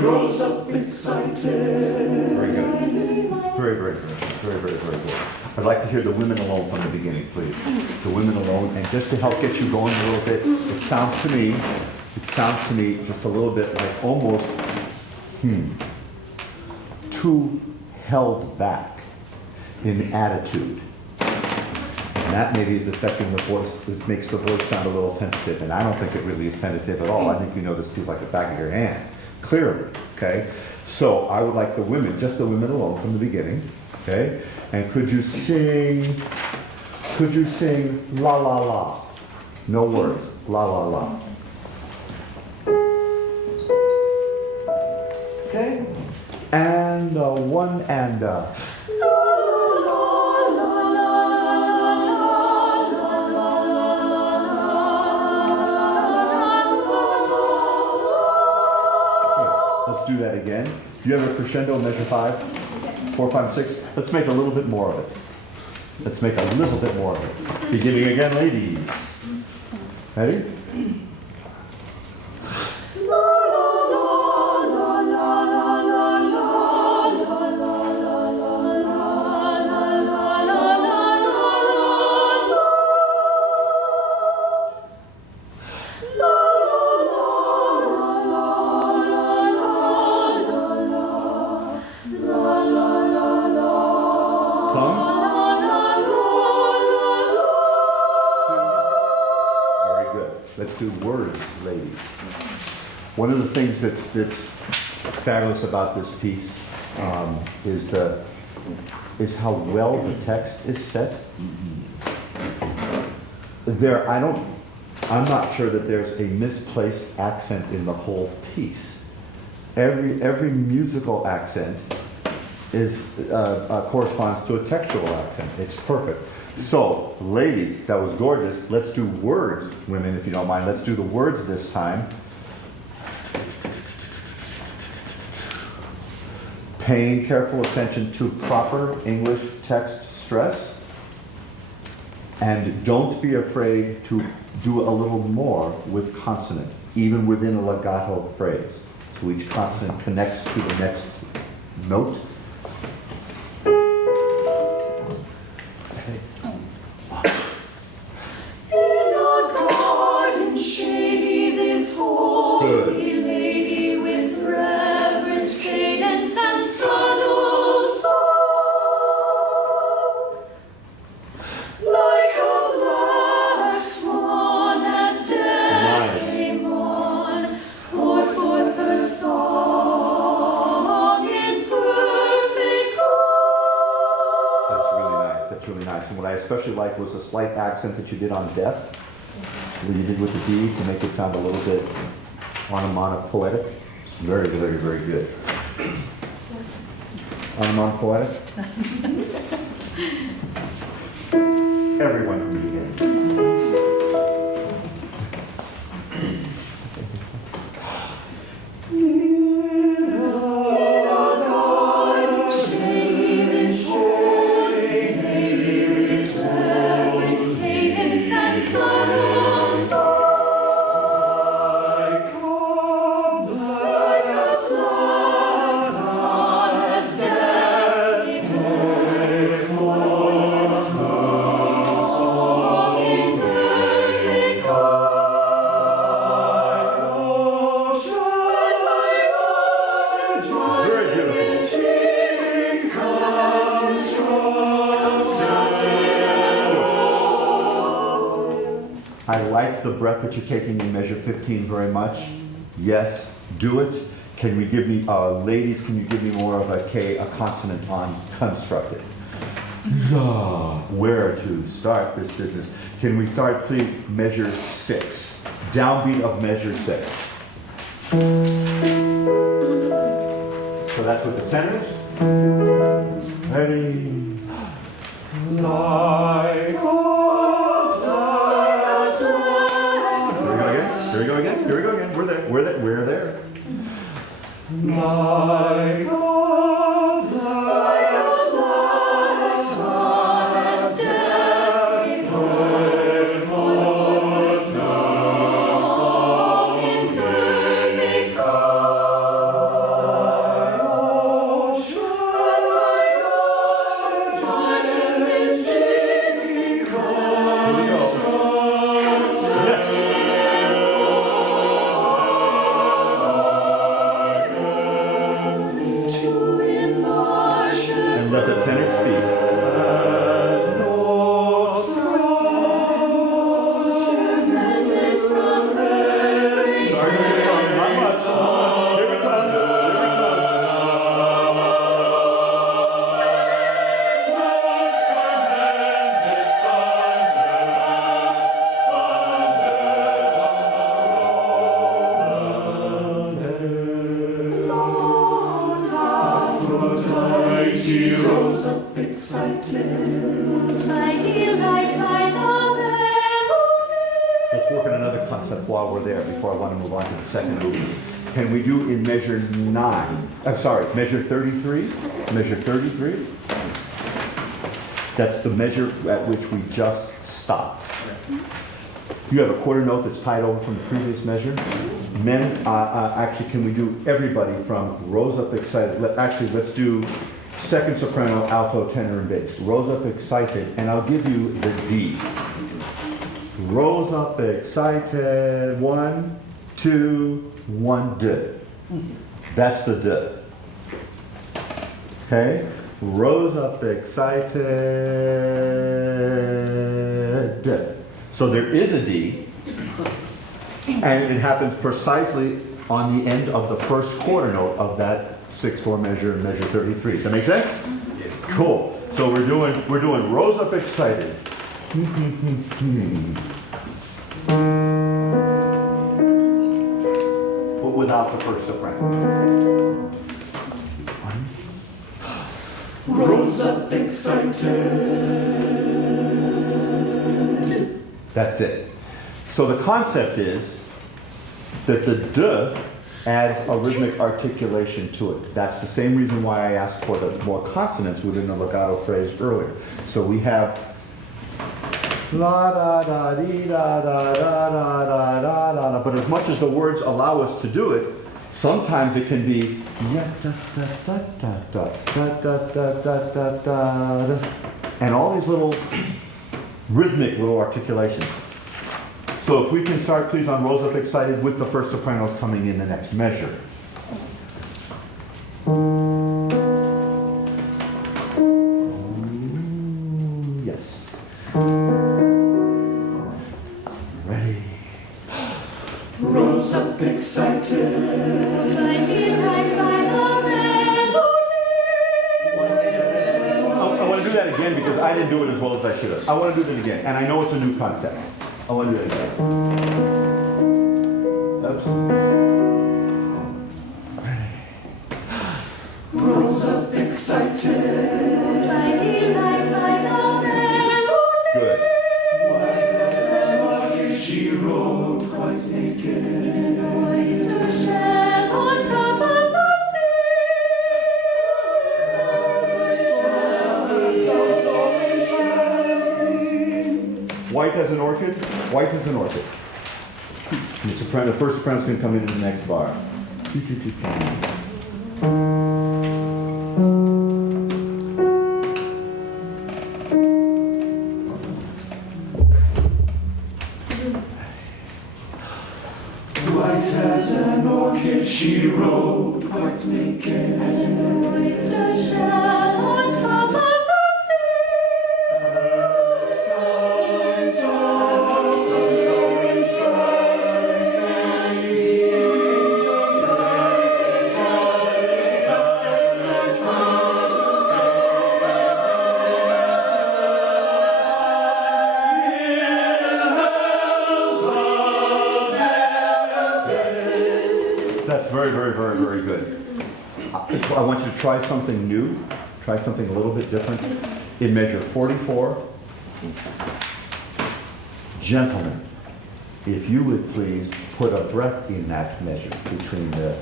Rose up excited. Very good. Very good. I'd like to hear the women alone from the beginning, please. The women alone, and just to help get you going a little bit, it sounds to me just a little bit like almost, too held back in attitude. And that maybe is affecting the voice, this makes the voice sound a little tentative, and I don't think it really is tentative at all. I think you know this feels like the back of your hand, clearly, okay? So I would like the women, just the women alone from the beginning, okay? And could you sing la la la? No words, la la la. Okay? And one and let's do that again. Do you have a crescendo measure 5? 4, 5, 6? Let's make a little bit more of it. Let's make a little bit more of it. Beginning again, ladies. Ready? Let's do words, ladies. One of the things that's fabulous about this piece is how well the text is set. I'm not sure that there's a misplaced accent in the whole piece. Every musical accent is corresponds to a textual accent. It's perfect. So, ladies, that was gorgeous. Let's do words, women, if you don't mind. Let's do the words this time. Paying careful attention to proper English text stress. And don't be afraid to do a little more with consonants, even within a legato phrase. So each consonant connects to the next note. Especially like was the slight accent that you did on death, what you did with the D to make it sound a little bit onomatopoetic. It's very, very, very good. Onomatopoetic? Everyone can begin. Like a sun as dead. I like the breath that you're taking in measure 15 very much. Yes, do it. Can we give me, ladies, can you give me more of a K, a consonant on constructed? Where to start this business? Can we start, please, measure 6? Downbeat of measure 6. So that's with the tenors. Ready? Like a blessed Here we go again. Here we go again. We're there. We're there. like a blessed sun that's dead for song in perfect calm. Ocean in this changing Here we go. And let the tenor speak. Not much. Here we go. She rose up excited. My delight, my melody. Let's work on another concept while we're there before I want to move on to the second movement. Can we do in measure 9? I'm sorry, measure 33? Measure 33? That's the measure at which we just stopped. You have a quarter note that's tied over from the previous measure. Men, actually, can we do everybody from rose up excited? Let's do second soprano, alto, tenor, and bass. Rose up excited, and I'll give you the D. Rose up excited, 1, 2, 1, D. That's the D. Okay? Rose up excited, D. So there is a D, and it happens precisely on the end of the first quarter note of that 6/4 measure, measure 33. Does that make sense? Yes. Cool. So we're doing rose up excited. But without the first soprano. Rose up excited. That's it. So the concept is that the D adds a rhythmic articulation to it. That's the same reason why I asked for the more consonants within the legato phrase earlier. So we have la da da dee da da da da da da da, but as much as the words allow us to do it, sometimes it can be ya da da da da da da da da da da, and all these little rhythmic little articulations. So if we can start, please, on Rose Up Excited with the first sopranos coming in the next measure. Yes. Ready. Rose up excited. My delight, my melody. I want to do that again because I didn't do it as well as I should have. I want to do it again, and I know it's a new concept. I want to do it again. Oops. Rose up excited. My delight, my melody. Good. White as a monkey, she rode quite naked. An oyster shell on top of the sea. White as an orchid. White as an orchid. And the first soprano's going to come in the next bar. White as an orchid, she rode quite naked. An oyster shell on top of the sea. very, very, very, very good. I want you to try something new. Try something a little bit different. In measure 44, gentlemen, if you would please put a breath in that measure between the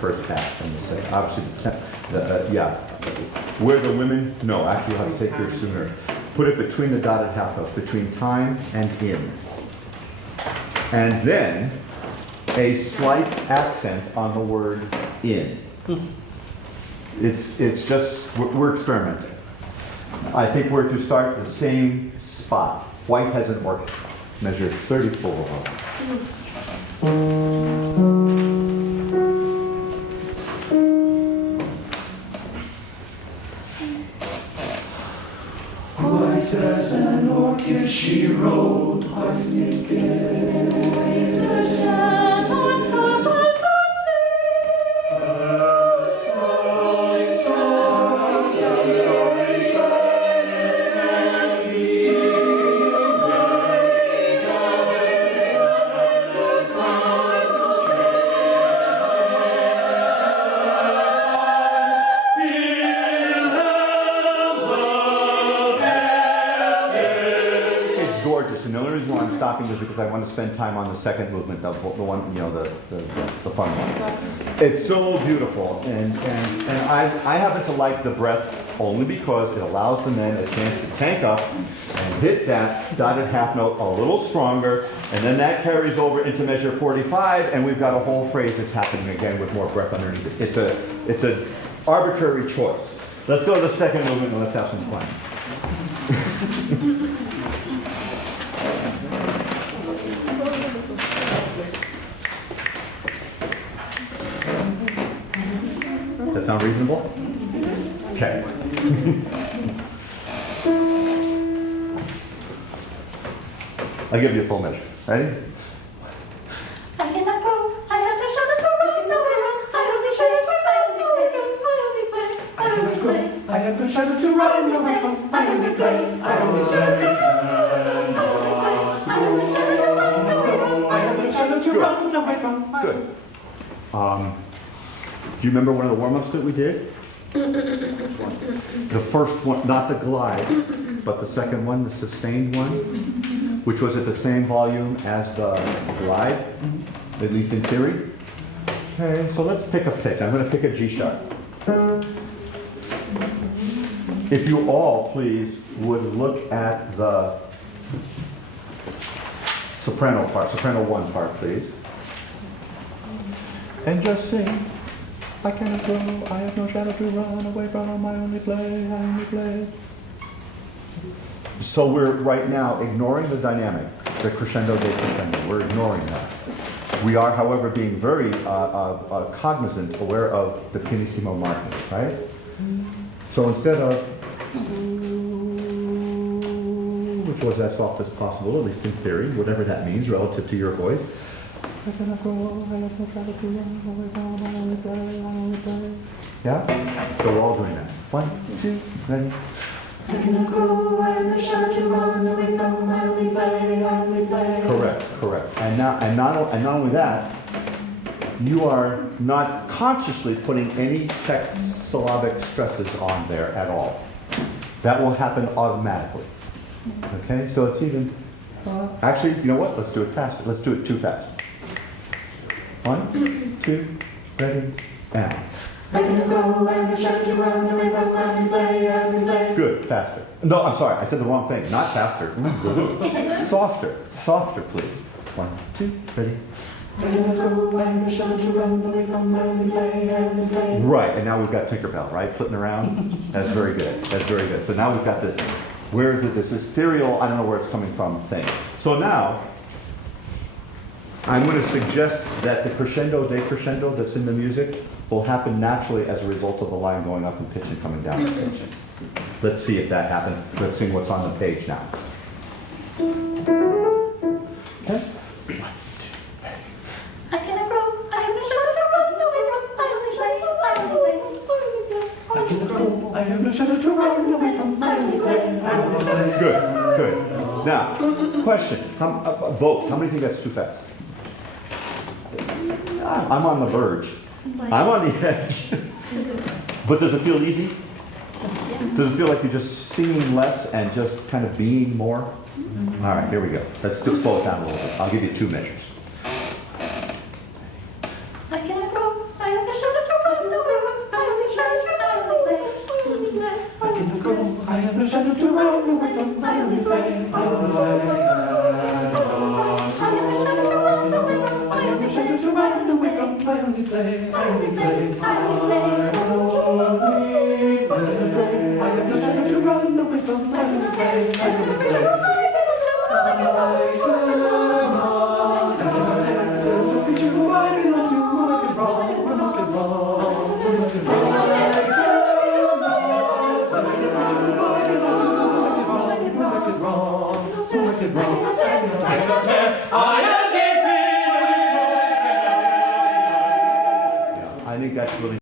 first half and the second. Obviously, yeah. Where the women, no, actually you'll have to take yours sooner. Put it between the dotted half notes, between time and in. And then a slight accent on the word in. It's just, we're experimenting. I think we're to start the same spot. White hasn't worked. Measure 34. White as an orchid she rode, quite naked. In a waste of shell on top of the sea. It's gorgeous, and the only reason why I'm stopping is because I want to spend time on the second movement, the one, you know, the fun one. It's so beautiful, and I happen to like the breath only because it allows the men a chance to tank up and hit that dotted half note a little stronger, and then that carries over into measure 45, and we've got a whole phrase that's happening again with more breath underneath it. It's a arbitrary choice. Let's go to the second movement and let's have some fun. Does that sound reasonable? Okay. I'll give you a full measure. Ready? I cannot grow, I have no shoulder to run, no way wrong. I only play, I only play. I have no shadow to run away from. I only play. I only shadow. I have no shadow to run away from. Good. Do you remember one of the warm-ups that we did? The first one, not the glide, but the second one, the sustained one, which was at the same volume as the glide, at least in theory. Okay, so let's pick a pitch. I'm going to pick a G sharp. If you all, please, would look at the soprano part, soprano one part, please. And just sing. I cannot grow, I have no shadow to run away from, I only play. So we're right now ignoring the dynamic, the crescendo, decrescendo. We're ignoring that. We are, however, being very cognizant, aware of the pianissimo marking, right? So instead of, which was as soft as possible, at least in theory, whatever that means relative to your voice. I cannot go, I have no shadow to run away from, I only play. Yeah? So we're all doing that. 1, 2, ready? I cannot grow, I have no shadow to run away from. I only play. Correct. And not only that, you are not consciously putting any text syllabic stresses on there at all. That will happen automatically. Okay, so it's even, actually, you know what? Let's do it faster. Let's do it too fast. 1, 2, ready, and. I cannot grow, I have no shadow to run away from. I only play. Good, faster. No, I'm sorry, I said the wrong thing. Not faster. Softer, please. 1, 2, ready. I cannot grow, I have no shadow to run away from. I only play. Right, and now we've got Tinkerbell, right? Flitting around. That's very good. So now we've got this. Where is it? This ethereal, I don't know where it's coming from thing. So now, I'm going to suggest that the crescendo, decrescendo that's in the music will happen naturally as a result of the line going up in pitch and coming down in pitch. Let's see if that happens. Let's sing what's on the page now. Okay? 1, 2, ready. I cannot grow, I have no shadow to run away from. I only play. I cannot go. I have no shadow to run away from. I only play. Good. Now, question. Vote. How many think that's too fast? I'm on the verge. I'm on the edge. But does it feel easy? Does it feel like you're just singing less and just kind of being more? All right, here we go. Let's still slow it down a little bit. I'll give you 2 measures. I cannot go, I have no shoulder to run away from, I only play, I only play. I cannot go, I have no shadow to run away from, I only play, I only play. I have no shadow to run away from, I have no shadow to run away from, I only play, I only play. I have no shadow to run away from, I only play, I only play. I